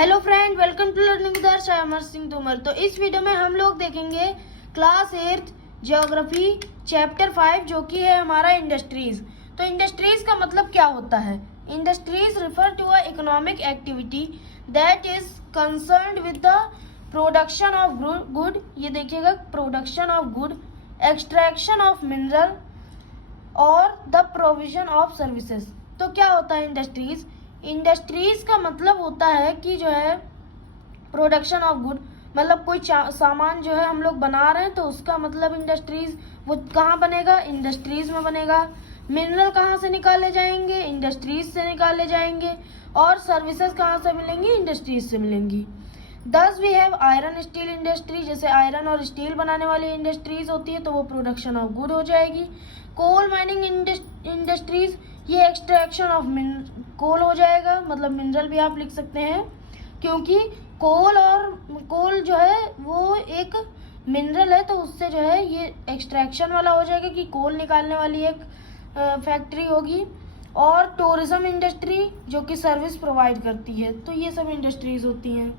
Hello friend, welcome to learning with R Amar Singh Tomar. तो इस video में हम लोग देखेंगे क्लास 8 ज्योग्राफी चैप्टर 5 जो कि है हमारा इंडस्ट्रीज। तो इंडस्ट्रीज का मतलब क्या होता है? Industries refer to a economic activity that is concerned with the production of good, ये देखिएगा, production of good, extraction of mineral और द प्रोविजन ऑफ सर्विसेज। तो क्या होता है इंडस्ट्रीज? इंडस्ट्रीज का मतलब होता है कि जो है प्रोडक्शन ऑफ गुड, मतलब कोई सामान जो है हम लोग बना रहे हैं तो उसका मतलब इंडस्ट्रीज, वो कहाँ बनेगा? इंडस्ट्रीज में बनेगा। मिनरल कहाँ से निकाले जाएंगे? इंडस्ट्रीज से निकाले जाएंगे। और सर्विसेज कहाँ से मिलेंगी? इंडस्ट्रीज से मिलेंगी। Thus we have iron steel industry, जैसे आयरन और स्टील बनाने वाली इंडस्ट्रीज होती है तो वो प्रोडक्शन ऑफ गुड हो जाएगी। कोल माइनिंग इंडस्ट्रीज, ये एक्सट्रैक्शन ऑफ कोल हो जाएगा, मतलब मिनरल भी आप लिख सकते हैं, क्योंकि कोल जो है वो एक मिनरल है तो उससे जो है ये एक्सट्रैक्शन वाला हो जाएगा कि कोल निकालने वाली एक फैक्ट्री होगी। और टूरिज्म इंडस्ट्री जो कि सर्विस प्रोवाइड करती है, तो ये सब इंडस्ट्रीज होती हैं।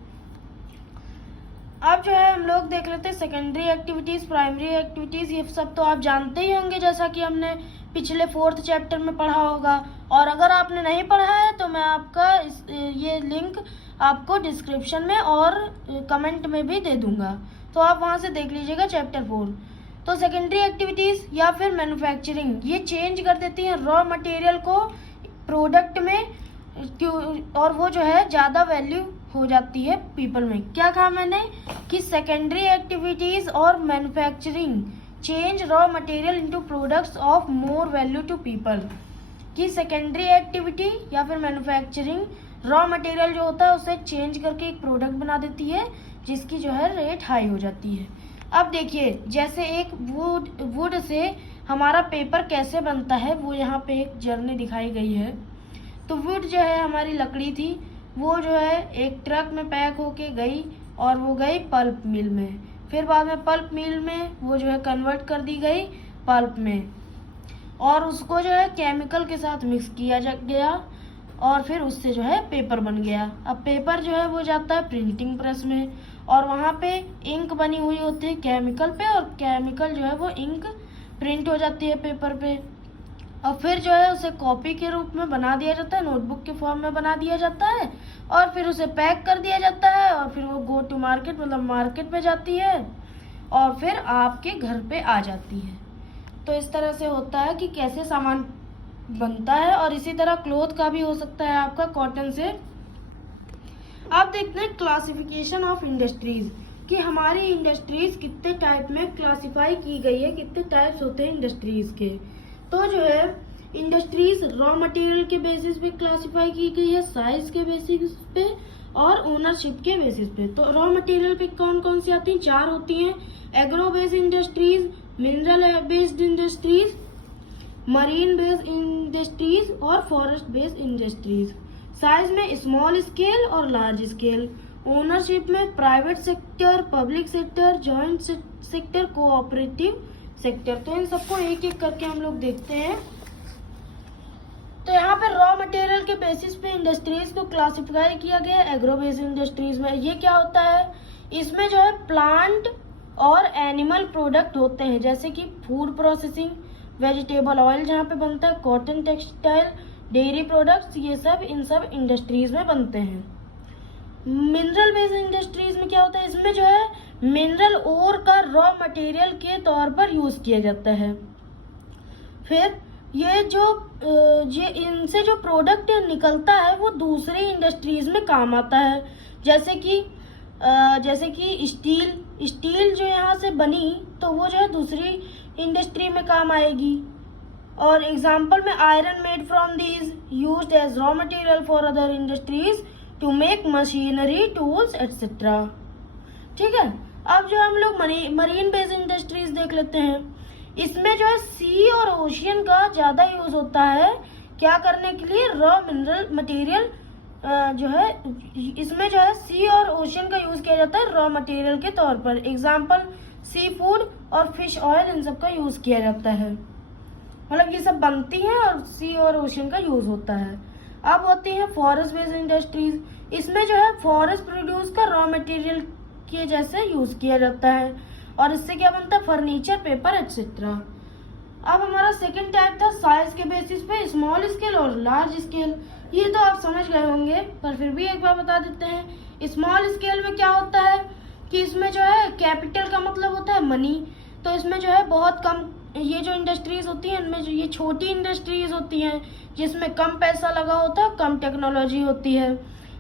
अब जो है हम लोग देख लेते हैं सेकेंडरी एक्टिविटीज, प्राइमरी एक्टिविटीज। ये सब तो आप जानते ही होंगे, जैसा कि हमने पिछले 4th चैप्टर में पढ़ा होगा। और अगर आपने नहीं पढ़ा है तो मैं आपका ये लिंक आपको डिस्क्रिप्शन में और कमेंट में भी दे दूंगा, तो आप वहां से देख लीजिएगा चैप्टर 4। तो सेकेंडरी एक्टिविटीज या फिर मैन्युफैक्चरिंग, ये चेंज कर देती हैं रॉ मटेरियल को प्रोडक्ट में, और वो जो है ज़्यादा वैल्यू हो जाती है पीपल में। क्या कहा मैंने कि सेकेंडरी एक्टिविटीज और manufacturing change raw material into products of more value to people. कि सेकेंडरी एक्टिविटी या फिर मैन्युफैक्चरिंग रॉ मटेरियल जो होता है उसे चेंज करके एक प्रोडक्ट बना देती है जिसकी जो है रेट हाई हो जाती है। अब देखिए, जैसे एक वुड से हमारा पेपर कैसे बनता है, वो यहाँ पे एक जर्नी दिखाई गई है। तो वुड जो है हमारी लकड़ी थी, वो जो है एक ट्रक में पैक होके गई और वो गई पल्प मिल में। फिर बाद में पल्प मिल में वो जो है कन्वर्ट कर दी गई पल्प में, और उसको जो है केमिकल के साथ मिक्स किया गया और फिर उससे जो है पेपर बन गया। अब पेपर जो है वो जाता है प्रिंटिंग प्रेस में, और वहाँ पे इंक बनी हुई होती है केमिकल पे, और केमिकल जो है वो इंक प्रिंट हो जाती है पेपर पे, और फिर जो है उसे कॉपी के रूप में बना दिया जाता है, नोटबुक के फॉर्म में बना दिया जाता है, और फिर उसे पैक कर दिया जाता है, और फिर वो गो टू मार्केट, मतलब मार्केट में जाती है और फिर आपके घर पे आ जाती है। तो इस तरह से होता है कि कैसे सामान बनता है। और इसी तरह क्लोथ का भी हो सकता है आपका कॉटन से। अब देखते हैं क्लासिफिकेशन ऑफ इंडस्ट्रीज, कि हमारी इंडस्ट्रीज कितने टाइप में क्लासिफाई की गई है, कितने टाइप्स होते हैं इंडस्ट्रीज के। तो जो है इंडस्ट्रीज रॉ मटेरियल के बेसिस पे क्लासिफाई की गई है, साइज के बेसिस पे और ओनरशिप के बेसिस पे। तो रॉ मटेरियल पे कौन कौन सी आती हैं? 4 होती हैं: agro based industries, mineral based industries, marine based industries और फॉरेस्ट बेस्ड इंडस्ट्रीज। साइज में स्मॉल स्केल और लार्ज स्केल। ओनरशिप में private sector, public sector, joint sector, cooperative sector. तो इन सबको एक एक करके हम लोग देखते हैं। तो यहाँ पे रॉ मटेरियल के बेसिस पे इंडस्ट्रीज को क्लासिफाई किया गया है एग्रो बेस्ड इंडस्ट्रीज में। ये क्या होता है? इसमें जो है प्लांट और एनिमल प्रोडक्ट होते हैं, जैसे कि फूड प्रोसेसिंग, वेजिटेबल ऑयल जहाँ पे बनता है, कॉटन, टेक्सटाइल, डेयरी प्रोडक्ट्स, ये सब इन सब इंडस्ट्रीज में बनते हैं। मिनरल बेस्ड इंडस्ट्रीज में क्या होता है? इसमें जो है मिनरल ओर का रॉ मटेरियल के तौर पर यूज किया जाता है। फिर ये इनसे जो प्रोडक्ट निकलता है वो दूसरी इंडस्ट्रीज में काम आता है, जैसे कि स्टील जो यहाँ से बनी तो वो जो है दूसरी इंडस्ट्री में काम आएगी। और एग्जाम्पल में iron made from these used as raw material for other industries to make machinery, tools etcetera. ठीक है। अब जो हम लोग मरीन बेस्ड इंडस्ट्रीज देख लेते हैं। इसमें जो है सी और ओशियन का ज्यादा यूज होता है, क्या करने के लिए? रॉ मिनरल मटेरियल जो है इसमें जो है सी और ओशियन का यूज किया जाता है रॉ मटेरियल के तौर पर। एग्जाम्पल सी फूड और फिश ऑयल, इन सब का यूज किया जाता है, मतलब ये सब बनती हैं और सी और ओशियन का यूज होता है। अब होती है फॉरेस्ट बेस्ड इंडस्ट्रीज। इसमें जो है फॉरेस्ट प्रोड्यूस का रॉ मटेरियल के जैसे यूज किया जाता है और इससे क्या बनता है, फर्नीचर, पेपर एक्सेट्रा। अब हमारा सेकंड टाइप था साइज के बेसिस पे स्मॉल स्केल और लार्ज स्केल। ये तो आप समझ गए होंगे पर फिर भी एक बार बता देते हैं। स्मॉल स्केल में क्या होता है कि इसमें जो है कैपिटल का मतलब होता है मनी, तो इसमें जो है बहुत कम, ये जो इंडस्ट्रीज होती हैं इनमें जो ये छोटी इंडस्ट्रीज होती हैं जिसमें कम पैसा लगा होता है, कम टेक्नोलॉजी होती है,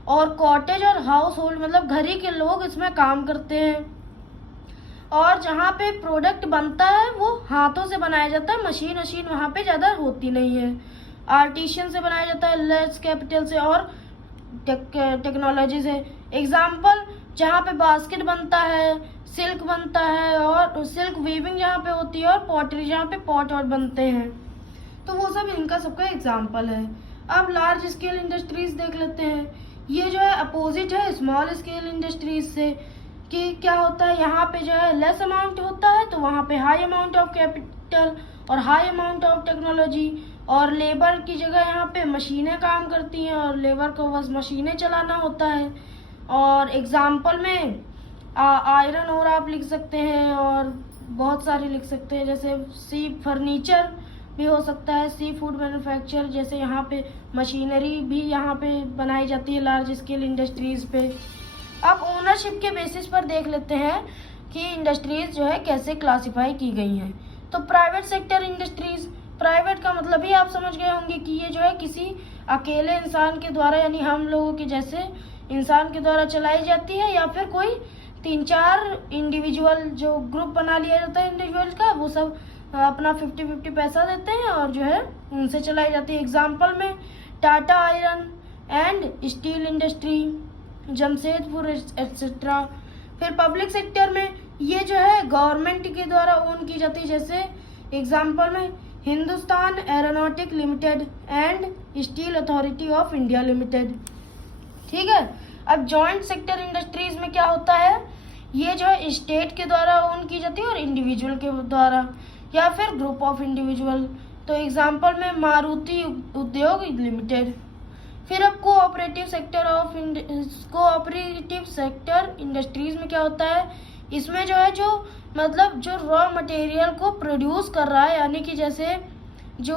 और कॉटेज और हाउस होल्ड मतलब घर ही के लोग इसमें काम करते हैं। और जहाँ पे प्रोडक्ट बनता है वो हाथों से बनाया जाता है, मशीन वहाँ पे ज़्यादा होती नहीं है। आर्टिशियन से बनाया जाता है, लेस कैपिटल से और टेक्नोलॉजी से। एग्जाम्पल, जहाँ पे बास्केट बनता है, सिल्क बनता है और सिल्क वीविंग जहाँ पे होती है, और पॉटरी जहाँ पे पॉट और बनते हैं, तो वो सब इनका सबका एग्जाम्पल है। अब लार्ज स्केल इंडस्ट्रीज देख लेते हैं। ये जो है अपोजिट है स्मॉल स्केल इंडस्ट्रीज से, कि क्या होता है यहाँ पे जो है लेस अमाउंट होता है तो वहाँ पे हाई अमाउंट ऑफ कैपिटल और हाई अमाउंट ऑफ टेक्नोलॉजी, और लेबर की जगह यहाँ पे मशीनें काम करती हैं और लेबर को बस मशीनें चलाना होता है। और एग्जाम्पल में आयरन और आप लिख सकते हैं और बहुत सारे लिख सकते हैं, जैसे सी फर्नीचर भी हो सकता है, सी फूड मैन्युफैक्चर, जैसे यहाँ पे मशीनरी भी यहाँ पे बनाई जाती है लार्ज स्केल इंडस्ट्रीज पे। अब ओनरशिप के बेसिस पर देख लेते हैं कि इंडस्ट्रीज जो है कैसे क्लासिफाई की गई हैं। तो प्राइवेट सेक्टर इंडस्ट्रीज, प्राइवेट का मतलब ही आप समझ गए होंगे कि ये जो है किसी अकेले इंसान के द्वारा, यानी हम लोगों के जैसे इंसान के द्वारा चलाई जाती है, या फिर कोई 3-4 इंडिविजुअल जो ग्रुप बना लिया जाता है इंडिविजुअल का, वो सब अपना 50-50 पैसा देते हैं और जो है उनसे चलाई जाती है। एग्जाम्पल में Tata iron and steel industry, Jamshedpur etcetera. फिर पब्लिक सेक्टर में ये जो है गवर्नमेंट के द्वारा ओन की जाती है, जैसे एग्जाम्पल में Hindustan aeronautic limited and steel authority of India limited. ठीक है। अब जॉइंट सेक्टर इंडस्ट्रीज में क्या होता है, ये जो है स्टेट के द्वारा ओन की जाती है और इंडिविजुअल के द्वारा, या फिर ग्रुप ऑफ इंडिविजुअल। तो एग्जाम्पल में मारुति उद्योग लिमिटेड। फिर अब कोऑपरेटिव सेक्टर इंडस्ट्रीज में क्या होता है, इसमें जो है जो मतलब जो रॉ मटेरियल को प्रोड्यूस कर रहा है, यानी कि जैसे जो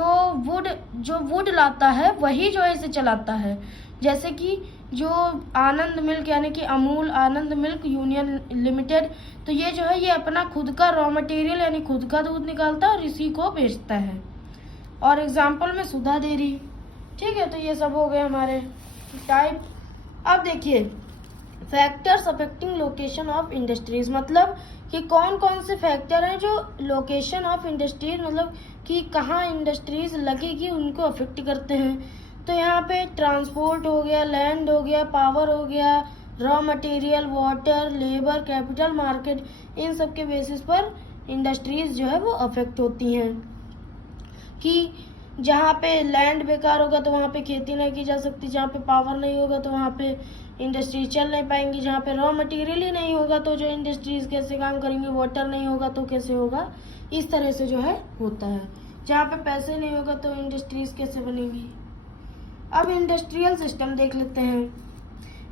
वुड लाता है वही जो है इसे चलाता है। जैसे कि जो आनंद मिल्क यानी कि अमूल आनंद मिल्क यूनियन लिमिटेड, तो ये जो है ये अपना खुद का रॉ मटेरियल यानी खुद का दूध निकालता है और इसी को बेचता है। और एग्जाम्पल में सुधा डेयरी। ठीक है, तो ये सब हो गए हमारे टाइप। अब देखिए factors affecting location of industries, मतलब कि कौन कौन से फैक्टर हैं जो लोकेशन ऑफ इंडस्ट्रीज मतलब कि कहाँ इंडस्ट्रीज लगेगी उनको अफेक्ट करते हैं। तो यहाँ पे ट्रांसपोर्ट हो गया, लैंड हो गया, पावर हो गया, raw material, water, labour, capital, market, इन सब के बेसिस पर इंडस्ट्रीज जो है वो अफेक्ट होती हैं। कि जहाँ पे लैंड बेकार होगा तो वहाँ पे खेती नहीं की जा सकती, जहाँ पे पावर नहीं होगा तो वहाँ पे इंडस्ट्रीज चल नहीं पाएंगी, जहाँ पे रॉ मटेरियल ही नहीं होगा तो जो इंडस्ट्रीज कैसे काम करेंगी, वाटर नहीं होगा तो कैसे होगा, इस तरह से जो है होता है। जहाँ पे पैसे नहीं होगा तो इंडस्ट्रीज कैसे बनेंगी। अब इंडस्ट्रियल सिस्टम देख लेते हैं।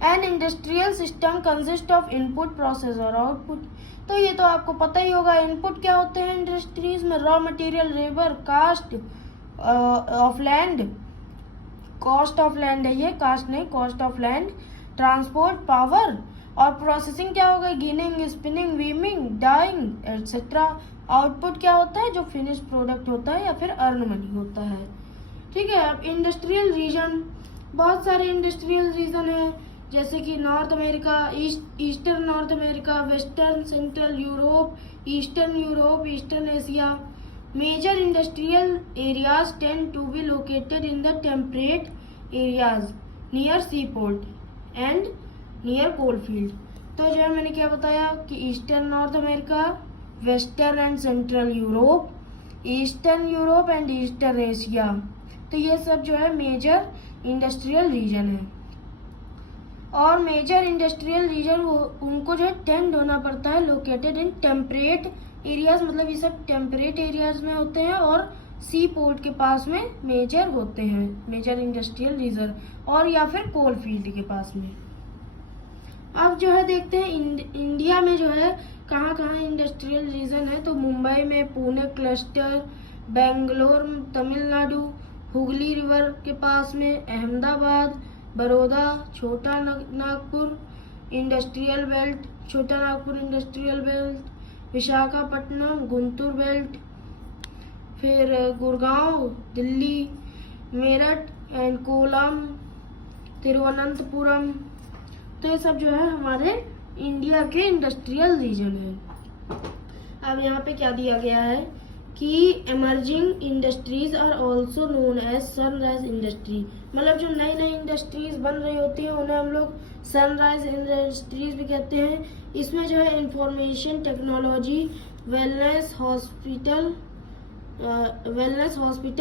An industrial system consist of input, process और आउटपुट। तो ये तो आपको पता ही होगा, इनपुट क्या होते हैं इंडस्ट्रीज में, raw material, labour, cast of land, cost of land है ये, कास्ट नहीं, cost of land, transport, power, और प्रोसेसिंग क्या होगा, ginning, spinning, weaving, dyeing etcetera. Output क्या होता है, जो फिनिश प्रोडक्ट होता है या फिर अर्न मनी होता है। ठीक है। अब इंडस्ट्रियल रीजन, बहुत सारे इंडस्ट्रियल रीजन है, जैसे कि north America, eastern north America, western, central Europe, eastern Asia. Major industrial areas tend to be located in the temperate areas near seaport and near coalfield। तो जो है मैंने क्या बताया कि eastern north America, western and central Europe, eastern Europe and eastern Asia, तो ये सब जो है मेजर इंडस्ट्रियल रीजन है। और मेजर इंडस्ट्रियल रीजन उनको जो है टेंड होना पड़ता है लोकेटेड इन टेम्परेट एरियाज, मतलब ये सब टेम्परेट एरियाज में होते हैं और सी पोर्ट के पास में मेजर होते हैं, मेजर इंडस्ट्रियल रीजन, और या फिर कोल फील्ड के पास में। अब जो है देखते हैं इंडिया में जो है कहाँ कहाँ इंडस्ट्रियल रीजन है। तो मुंबई में पुणे क्लस्टर, बेंगलोर तमिलनाडु, हुगली रिवर के पास में अहमदाबाद, बड़ौदा, छोटा नागपुर इंडस्ट्रियल बेल्ट, छोटा Nagpur industrial belt, Visakhapatnam Guntur belt, फिर गुड़गांव दिल्ली, मेरठ एंड कोलम, तिरुवनंतपुरम। तो ये सब जो है हमारे इंडिया के इंडस्ट्रियल रीजन है। अब यहाँ पे क्या दिया गया है कि emerging industries are also known as sunrise industry, मतलब जो नई नई इंडस्ट्रीज बन रही होती हैं उन्हें हम लोग सनराइज इंडस्ट्रीज भी कहते हैं। इसमें जो है information technology, wellness hospital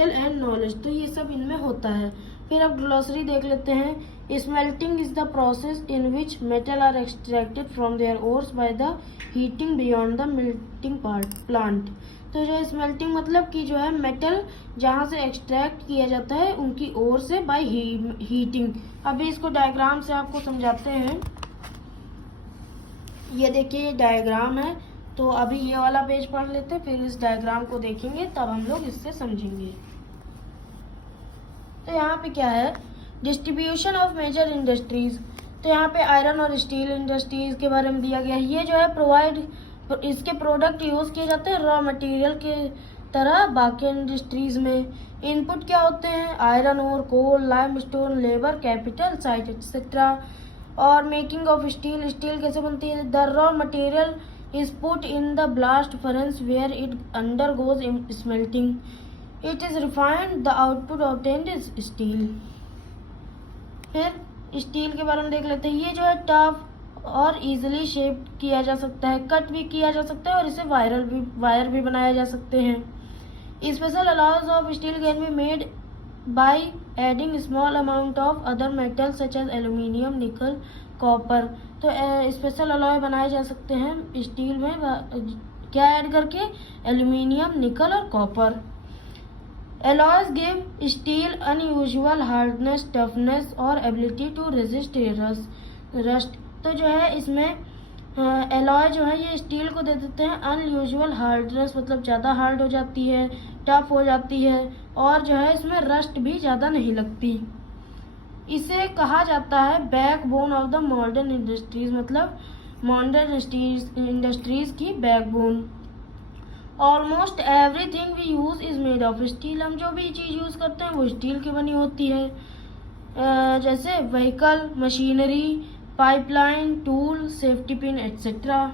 and knowledge, तो ये सब इनमें होता है। फिर अब ग्लॉसरी देख लेते हैं। Smelting is the process in which metal are extracted from their ores by the heating beyond the melting plant. तो जो स्मेल्टिंग मतलब कि जो है मेटल जहाँ से एक्सट्रैक्ट किया जाता है उनकी ओर से बाय हीटिंग। अभी इसको डायग्राम से आपको समझाते हैं। ये देखिए डायग्राम है, तो अभी ये वाला पेज पढ़ लेते हैं, फिर इस डायग्राम को देखेंगे तब हम लोग इससे समझेंगे। तो यहाँ पे क्या है, डिस्ट्रीब्यूशन ऑफ मेजर इंडस्ट्रीज। तो यहाँ पे आयरन और स्टील इंडस्ट्रीज के बारे में दिया गया है। ये जो है इसके प्रोडक्ट यूज़ किए जाते हैं रॉ मटेरियल के तरह बाकी इंडस्ट्रीज में। इनपुट क्या होते हैं, आयरन और coal, limestone, labour, capital, site etcetera. और मेकिंग ऑफ स्टील, स्टील कैसे बनती है, the raw material is put in the blast furnace where it undergoes smelting, it is refined, the output obtained is steel. फिर steel के बारे में देख लेते हैं। ये जो है टफ और इजीली शेप किया जा सकता है, कट भी किया जा सकता है और इसे वायर भी बनाया जा सकते हैं। Special alloys of steel can be made by adding small amount of other metal such as aluminium, nickel, copper. तो स्पेशल अलॉय बनाए जा सकते हैं स्टील में क्या ऐड करके, एल्यूमिनियम, निकल और copper. Alloys give steel unusual hardness, toughness और ability to resist rust। तो जो है इसमें एलॉय जो है ये स्टील को दे देते हैं अनयूजुअल हार्डनेस, मतलब ज़्यादा हार्ड हो जाती है, टफ हो जाती है, और जो है इसमें रस्ट भी ज़्यादा नहीं लगती। इसे कहा जाता है backbone of the modern industries, मतलब मॉडर्न इंडस्ट्रीज की backbone. Almost everything we use is made of steel, हम जो भी चीज़ यूज़ करते हैं वो स्टील की बनी होती है। जैसे vehicle, machinery, pipeline, tool, safety pin etcetera.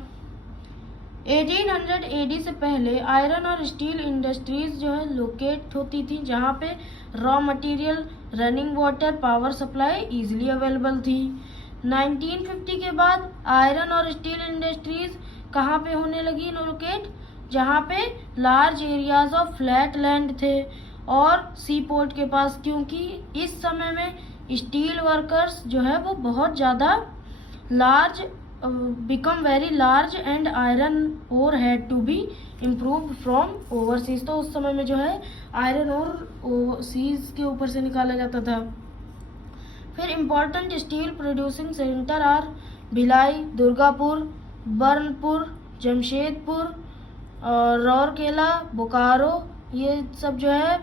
1800 AD से पहले आयरन और स्टील इंडस्ट्रीज जो है लोकेट होती थी, जहाँ पे raw material, running water, power supply easily available थी। 1950 के बाद आयरन और स्टील इंडस्ट्रीज कहाँ पे होने लगी लोकेट, जहाँ पे large areas of flat land थे और सी पोर्ट के पास, क्योंकि इस समय में स्टील वर्कर्स जो है वो बहुत ज़्यादा large become very large and iron ore had to be improve from overseas. तो उस समय में जो है आयरन और सीज के ऊपर से निकाला जाता था। फिर important steel producing centre are Bhilai, Durgapur, Burnpur, Jamshedpur और राउरकेला, बोकारो। ये सब जो है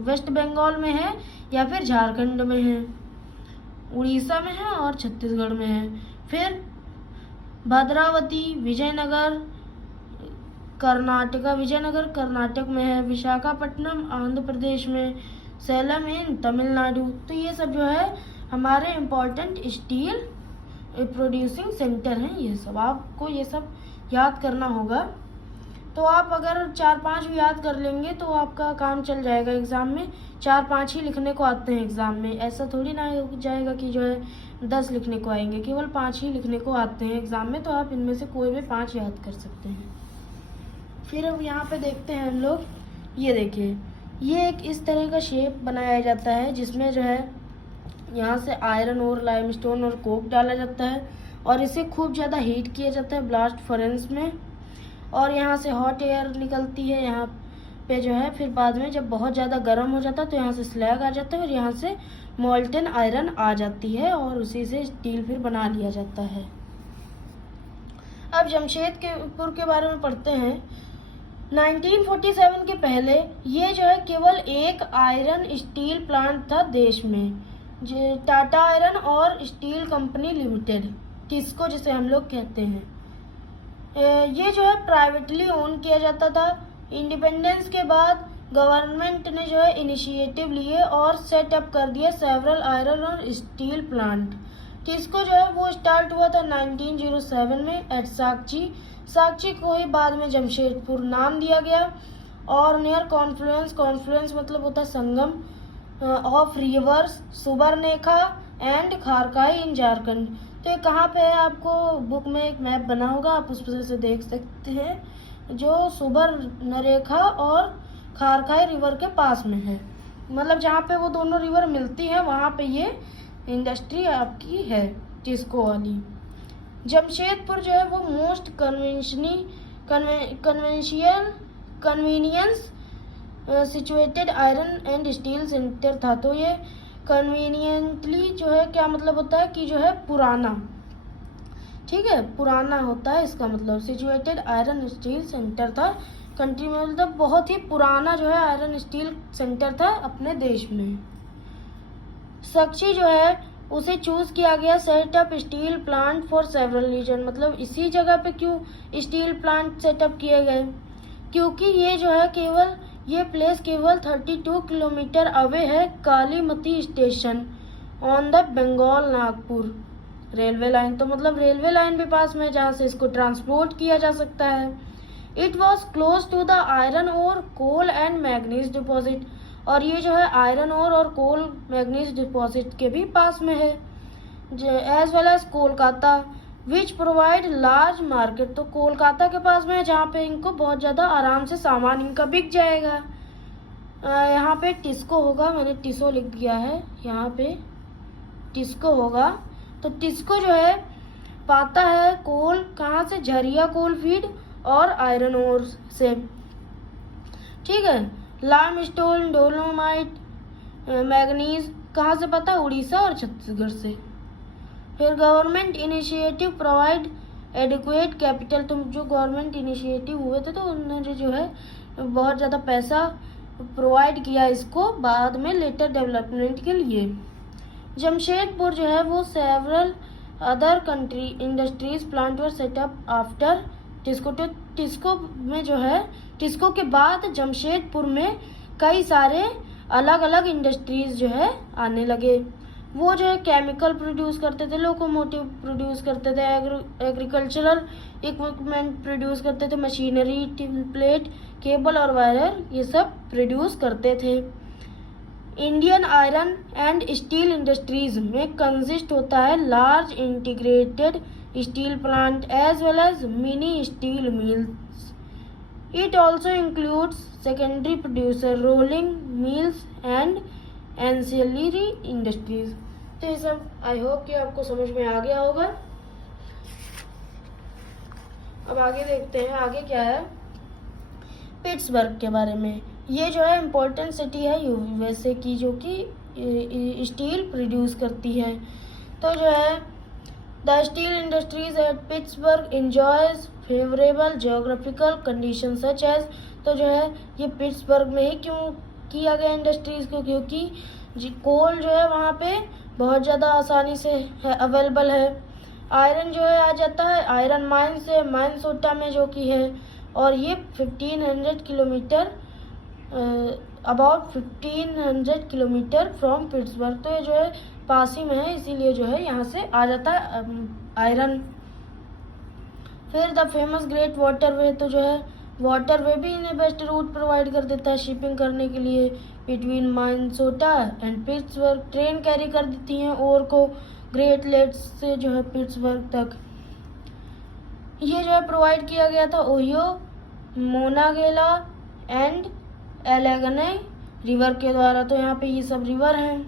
वेस्ट बंगाल में है या फिर झारखंड में है, उड़ीसा में है और छत्तीसगढ़ में है। फिर भद्रावती, विजयनगर कर्नाटक में है, विशाखापट्टनम आंध्र प्रदेश में, सेलम इन तमिलनाडु। तो ये सब जो है हमारे इम्पोर्टेंट स्टील प्रोड्यूसिंग सेंटर हैं। ये सब आपको ये सब याद करना होगा। तो आप अगर 4-5 भी याद कर लेंगे तो आपका काम चल जाएगा एग्ज़ाम में। 4-5 ही लिखने को आते हैं एग्ज़ाम में, ऐसा थोड़ी ना हो जाएगा कि जो है 10 लिखने को आएंगे, केवल 5 ही लिखने को आते हैं एग्ज़ाम में। तो आप इनमें से कोई भी 5 याद कर सकते हैं। फिर अब यहाँ पे देखते हैं हम लोग, ये देखिए, ये एक इस तरह का शेप बनाया जाता है जिसमें जो है यहाँ से आयरन और लाइमस्टोन और कोक डाला जाता है और इसे खूब ज़्यादा हीट किया जाता है ब्लास्ट फर्नेस में, और यहाँ से हॉट एयर निकलती है, यहाँ पे जो है फिर बाद में जब बहुत ज़्यादा गर्म हो जाता है तो यहाँ से स्लैग आ जाता है और यहाँ से मोल्टन आयरन आ जाती है और उसी से स्टील फिर बना लिया जाता है। अब जमशेदपुर के बारे में पढ़ते हैं। 1947 के पहले ये जो है केवल एक आयरन स्टील प्लांट था देश में, जो टाटा आयरन और स्टील कंपनी लिमिटेड, टिस्को जिसे हम लोग कहते हैं। ये जो है प्राइवेटली ओन किया जाता था। इंडिपेंडेंस के बाद गवर्नमेंट ने जो है इनिशिएटिव लिए और सेटअप कर दिए सेवरल आयरन और स्टील प्लांट। टिस्को जो है वो स्टार्ट हुआ था 1907 में एट साकची। साकची को ही बाद में जमशेदपुर नाम दिया गया और नियर कॉन्फ्लुएंस मतलब होता है संगम of reverse Subarnarekha and Kharkai इन झारखंड। तो ये कहाँ पे है, आपको बुक में एक मैप बना होगा, आप उस पर से देख सकते हैं, जो सुबर्णरेखा और खारकाई रिवर के पास में है। मतलब जहाँ पे वो दोनों रिवर मिलती हैं वहाँ पे ये इंडस्ट्री आपकी है टिस्को वाली। जमशेदपुर जो है वो most convenience situated iron and steel centre था। तो ये कन्वीनियंटली जो है क्या मतलब होता है कि जो है पुराना, ठीक है, पुराना होता है इसका मतलब। सिचुएटेड आयरन स्टील सेंटर था कंट्री में, मतलब बहुत ही पुराना जो है आयरन स्टील सेंटर था अपने देश में। साकची जो है उसे चूज किया गया setup steel plant for several reason. मतलब इसी जगह पे क्यों स्टील प्लांट सेटअप किए गए, क्योंकि ये जो है ये प्लेस केवल 32 किलोमीटर अवे है Kalimati station on the Bengal Nagpur railway line. तो मतलब रेलवे लाइन भी पास में है जहाँ से इसको ट्रांसपोर्ट किया जा सकता है। It was close to the iron ore coal and manganese deposit. और ये जो है आयरन ओर और कोल मैग्नीज डिपॉजिट के भी पास में है, as well as Kolkata which provide large market. तो कोलकाता के पास में है जहाँ पे इनको बहुत ज़्यादा आराम से सामान इनका बिक जाएगा। यहाँ पे टिस्को होगा, मैंने टिसो लिख दिया है, यहाँ पे टिस्को होगा। तो टिस्को जो है पाता है कोल कहाँ से, झरिया कोल फील्ड और आयरन ओर से, ठीक है। लाइमस्टोन डोलोमाइट मैग्नीज कहाँ से पाता है, उड़ीसा और छत्तीसगढ़ से। फिर government initiative provide adequate capital. तो जो गवर्नमेंट इनिशिएटिव हुए थे तो उन्होंने जो है बहुत ज़्यादा पैसा प्रोवाइड किया इसको बाद में लेटर डेवलपमेंट के लिए। जमशेदपुर जो है वो several other country industries plant were set up after TISCO. तो टिस्को में जो है टिस्को के बाद जमशेदपुर में कई सारे अलग अलग इंडस्ट्रीज जो है आने लगे। वो जो है केमिकल प्रोड्यूस करते थे, लोकोमोटिव प्रोड्यूस करते थे, एग्रीकल्चरल इक्विपमेंट प्रोड्यूस करते थे, मशीनरी, टेम्पलेट, केबल और वायर ये सब प्रोड्यूस करते थे। Indian iron and steel industries में कंसिस्ट होता है large integrated steel plant as well as mini steel mills. It also includes secondary producer rolling mills and ancillary industries. तो ये सब आई होप कि आपको समझ में आ गया होगा। अब आगे देखते हैं आगे क्या है पिट्सबर्ग के बारे में। ये जो है इम्पोर्टेंट सिटी है यूएसए की जो कि स्टील प्रोड्यूस करती है। तो जो है the steel industries at Pittsburgh enjoys favourable geographical condition such as. तो जो है ये पिट्सबर्ग में ही क्यों किया गया इंडस्ट्रीज को, क्योंकि कोल जो है वहाँ पे बहुत ज़्यादा आसानी से है अवेलेबल है। आयरन जो है आ जाता है आयरन माइन से माइनसोटा में जो कि है, और ये 1500 kilometre about 1500 kilometre from Pittsburgh. तो ये जो है पास ही में है, इसीलिए जो है यहाँ से आ जाता है आयरन। फिर द फेमस ग्रेट वाटरवे। तो जो है वाटरवे भी इन्हें बेस्ट रूट प्रोवाइड कर देता है शिपिंग करने के लिए between Minnesota and Pittsburgh. Train carry कर देती हैं ओर को ग्रेट लेक्स से जो है पिट्सबर्ग तक। ये जो है प्रोवाइड किया गया था ओहियो, मोनागेला एंड एलेगने रिवर के द्वारा। तो यहाँ पे ये सब रिवर हैं।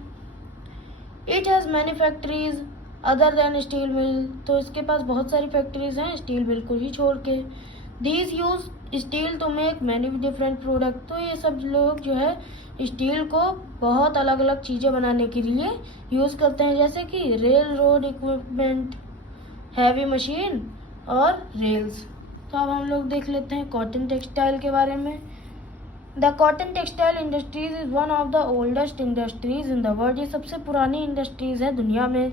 It has many factories other than steel mill. तो इसके पास बहुत सारी फैक्ट्रीज हैं स्टील मिल को ही छोड़ के। These use steel to make many different product. तो ये सब लोग जो है स्टील को बहुत अलग अलग चीज़ें बनाने के लिए यूज़ करते हैं, जैसे कि rail road equipment, heavy machine और रेल्स। तो अब हम लोग देख लेते हैं कॉटन टेक्सटाइल के बारे में। The cotton textile industries is one of the oldest industries in the world. ये सबसे पुरानी इंडस्ट्रीज़ है दुनिया में।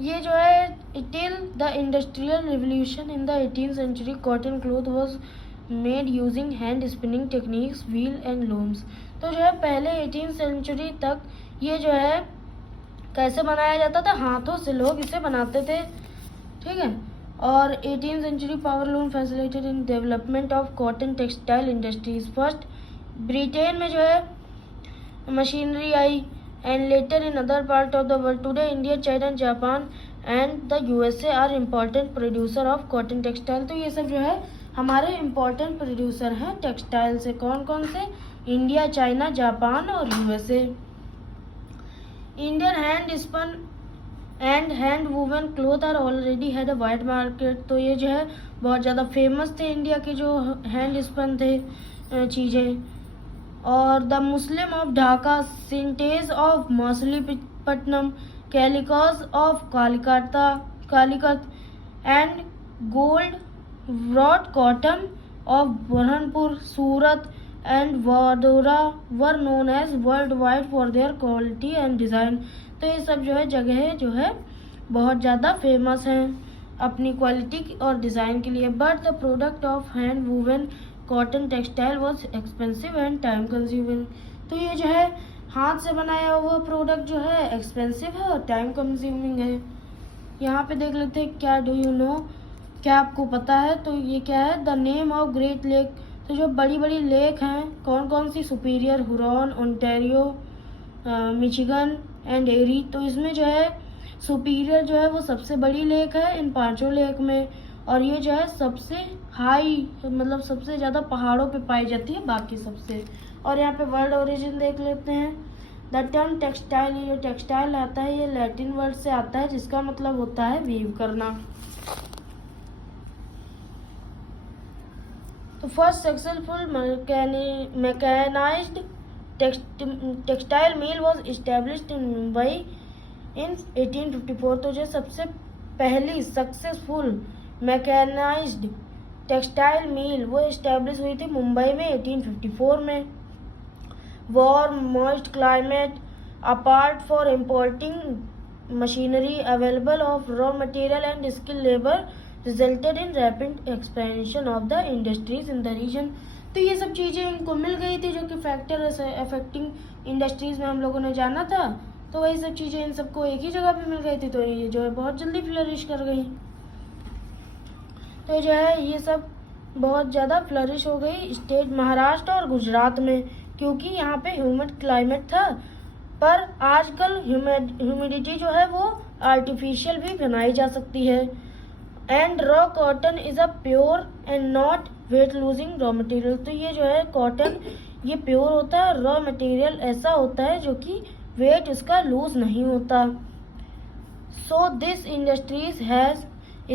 ये जो है till the industrial revolution in the 18th century cotton cloth was made using hand spinning techniques, wheel and looms. तो जो है पहले 18th सेंचुरी तक ये जो है कैसे बनाया जाता था, हाथों से लोग इसे बनाते थे, ठीक है। और 18th century power loom facilitated in development of cotton textile industries. First Britain में जो है मशीनरी आई and later in other part of the world. Today India, China, Japan and the USA are important producer of cotton textile। तो ये सब जो है हमारे important producer हैं टेक्सटाइल से। कौन कौन से? इंडिया, चाइना, जापान और USA। Indian hand spun and hand woven cloth are already had a wide market. तो ये जो है बहुत ज़्यादा फेमस थे इंडिया के जो हैंड स्पन थे चीज़ें। और the muslin of Dhaka, chintz of Machilipatnam, calicos of Calicut and gold wrought cotton of Burhanpur, Surat and Vadodara were known as worldwide for their quality and design। तो ये सब जो है जगह जो है बहुत ज़्यादा फेमस हैं अपनी क्वालिटी और डिज़ाइन के लिए। But the product of hand woven cotton textile was expensive and time consuming. तो ये जो है हाथ से बनाया हुआ प्रोडक्ट जो है एक्सपेंसिव है और टाइम कंज्यूमिंग है। यहाँ पे देख लेते हैं क्या डू यू नो, क्या आपको पता है? तो ये क्या है? The name of great lake. तो जो बड़ी बड़ी लेक हैं कौन कौन सी? Superior, Huron, Ontario, Michigan and Erie. तो इसमें जो है सुपीरियर जो है वो सबसे बड़ी लेक है इन पांचों लेक में, और ये जो है सबसे हाई मतलब सबसे ज़्यादा पहाड़ों पे पाई जाती है बाकी सबसे। और यहाँ पे वर्ड ओरिजिन देख लेते हैं। द टर्म टेक्सटाइल, ये टेक्सटाइल आता है ये लैटिन वर्ड से आता है जिसका मतलब होता है वीव करना। तो first successful mechanised textile mill was established in Mumbai in 1854। तो जो सबसे पहली सक्सेसफुल मैकेनाइज्ड टेक्सटाइल मिल वो इस्टेब्लिश हुई थी मुंबई में 1854 में। Warm moist climate apart for importing machinery available of raw material and skill labour resulted in rapid expansion of the industries in the region. तो ये सब चीज़ें इनको मिल गई थी जो कि फैक्टर अफेक्टिंग इंडस्ट्रीज में हम लोगों ने जाना था। तो वही सब चीज़ें इन सबको एक ही जगह पे मिल गई थी, तो ये जो है बहुत जल्दी फ्लरिश कर गई। तो जो है ये सब बहुत ज़्यादा फ्लरिश हो गई स्टेट महाराष्ट्र और गुजरात में, क्योंकि यहाँ पे ह्यूमिड क्लाइमेट था। पर आजकल ह्यूमिडिटी जो है वो आर्टिफिशियल भी बनाई जा सकती है। And raw cotton is a pure and not weight losing raw material. तो ये जो है कॉटन ये प्योर होता है, रॉ मटेरियल ऐसा होता है जो कि वेट इसका लूज नहीं होता। So this industries has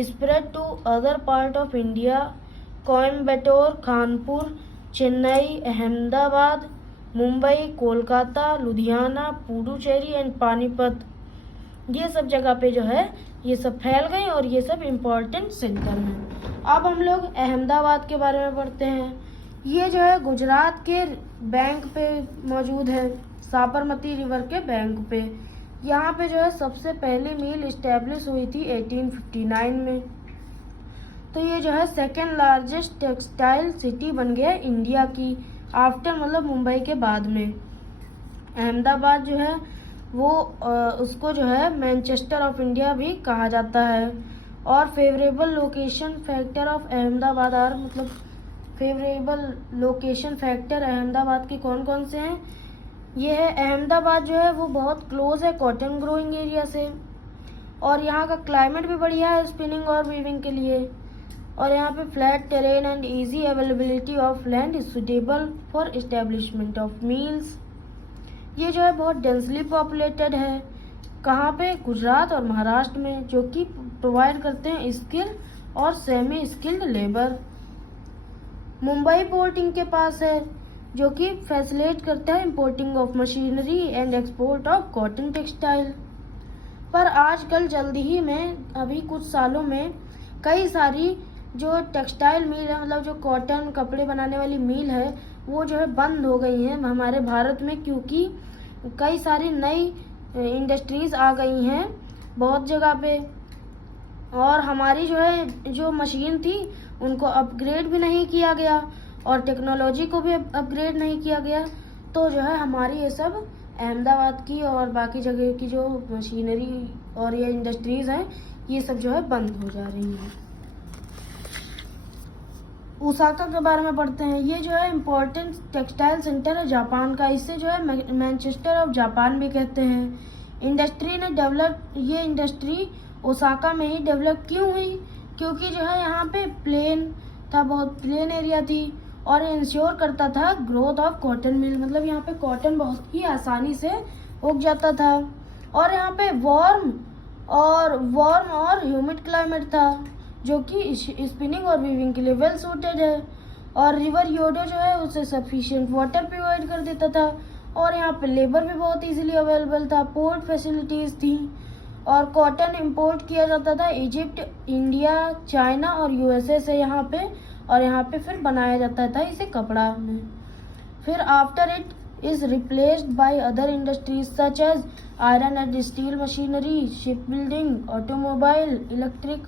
spread to other part of India, Coimbatore, Kanpur, Chennai, Ahmedabad, Mumbai, Kolkata, Ludhiana, Puducherry and Panipat. ये सब जगह पे जो है ये सब फैल गए और ये सब इम्पोर्टेंट सेंटर हैं। अब हम लोग अहमदाबाद के बारे में पढ़ते हैं। ये जो है गुजरात के बैंक पे मौजूद है, साबरमती रिवर के बैंक पे। यहाँ पे जो है सबसे पहली मिल इस्टेब्लिश हुई थी 1859 में। तो ये जो है सेकेंड लार्जेस्ट टेक्सटाइल सिटी बन गया इंडिया की आफ्टर मतलब मुंबई के बाद में। अहमदाबाद जो है वो उसको जो है मैनचेस्टर ऑफ इंडिया भी कहा जाता है। और favourable location factor of Ahmedabad are मतलब फेवरेबल लोकेशन फैक्टर अहमदाबाद के कौन कौन से हैं? ये है अहमदाबाद जो है वो बहुत क्लोज है कॉटन ग्रोइंग एरिया से, और यहाँ का क्लाइमेट भी बढ़िया है स्पिनिंग और वीविंग के लिए। और यहाँ पे flat terrain and easy availability of land is suitable for establishment of mills. ये जो है बहुत डेंसली पॉपुलेटेड है। कहाँ पे? गुजरात और महाराष्ट्र में, जो कि प्रोवाइड करते हैं स्किल और semi skilled labour. Mumbai port इनके पास है, जो कि फैसिलिटेट करता है importing of machinery and export of cotton textile. पर आजकल जल्दी ही में अभी कुछ सालों में कई सारी जो टेक्सटाइल मिल है, मतलब जो कॉटन कपड़े बनाने वाली मिल है, वो जो है बंद हो गई हैं हमारे भारत में, क्योंकि कई सारी नई इंडस्ट्रीज़ आ गई हैं बहुत जगह पे। और हमारी जो है जो मशीन थी उनको अपग्रेड भी नहीं किया गया और टेक्नोलॉजी को भी अपग्रेड नहीं किया गया, तो जो है हमारी ये सब अहमदाबाद की और बाकी जगह की जो मशीनरी और ये इंडस्ट्रीज़ हैं, ये सब जो है बंद हो जा रही हैं। ओसाका के बारे में पढ़ते हैं। ये जो है इम्पोर्टेंट टेक्सटाइल सेंटर है जापान का, इससे जो है मैनचेस्टर ऑफ जापान भी कहते हैं। इंडस्ट्री ने डेवलप, ये इंडस्ट्री ओसाका में ही डेवलप क्यों हुई, क्योंकि जो है यहाँ पे प्लेन था, बहुत प्लेन एरिया थी और इंश्योर करता था ग्रोथ ऑफ कॉटन मिल, मतलब यहाँ पे कॉटन बहुत ही आसानी से उग जाता था। और यहाँ पे वार्म और ह्यूमिड क्लाइमेट था, जो कि स्पिनिंग और वीविंग के लिए वेल सूटेड है। और रिवर योडो जो है उसे सफिशिएंट वाटर प्रोवाइड कर देता था और यहाँ पे लेबर भी बहुत इजीली अवेलेबल था, पोर्ट फैसिलिटीज़ थी और कॉटन इंपोर्ट किया जाता था इजिप्ट, इंडिया, चाइना और यूएसए से यहाँ पे, और यहाँ पे फिर बनाया जाता था इसे कपड़ा में। फिर after it is replaced by other industries such as iron and steel machinery, ship building, automobile, electric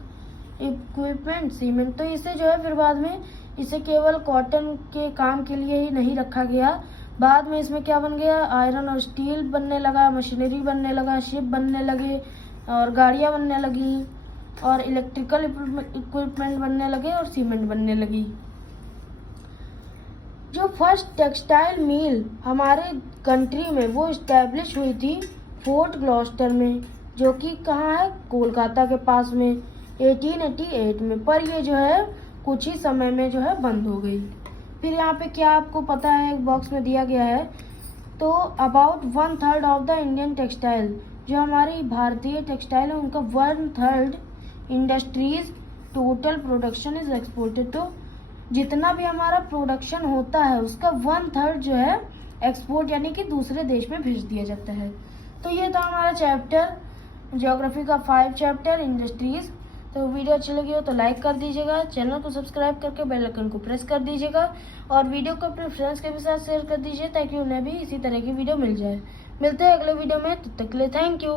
equipment, cement. तो इसे जो है फिर बाद में इसे केवल कॉटन के काम के लिए ही नहीं रखा गया, बाद में इसमें क्या बन गया, आयरन और स्टील बनने लगा, मशीनरी बनने लगा, शिप बनने लगे और गाड़ियाँ बनने लगी और इलेक्ट्रिकल इक्विपमेंट बनने लगे और सीमेंट बनने लगी। जो फर्स्ट टेक्सटाइल मिल हमारे कंट्री में वो इस्टेब्लिश हुई थी फोर्ट ग्लॉस्टर में, जो कि कहाँ है, कोलकाता के पास में, 1888 में। पर ये जो है कुछ ही समय में जो है बंद हो गई। फिर यहाँ पे क्या आपको पता है, एक बॉक्स में दिया गया है, तो about 1/3 of the Indian textile, जो हमारी भारतीय टेक्सटाइल है उनका 1/3 industries total production is exported. तो जितना भी हमारा प्रोडक्शन होता है उसका 1/3 जो है एक्सपोर्ट यानी कि दूसरे देश में भेज दिया जाता है। तो ये था हमारा चैप्टर ज्योग्राफी का 5 चैप्टर इंडस्ट्रीज। तो वीडियो अच्छी लगी हो तो लाइक कर दीजिएगा, चैनल को सब्सक्राइब करके बेल आइकन को प्रेस कर दीजिएगा और वीडियो को अपने फ्रेंड्स के भी साथ शेयर कर दीजिए ताकि उन्हें भी इसी तरह की वीडियो मिल जाए। मिलते हैं अगले वीडियो में, तब तक के लिए थैंक यू।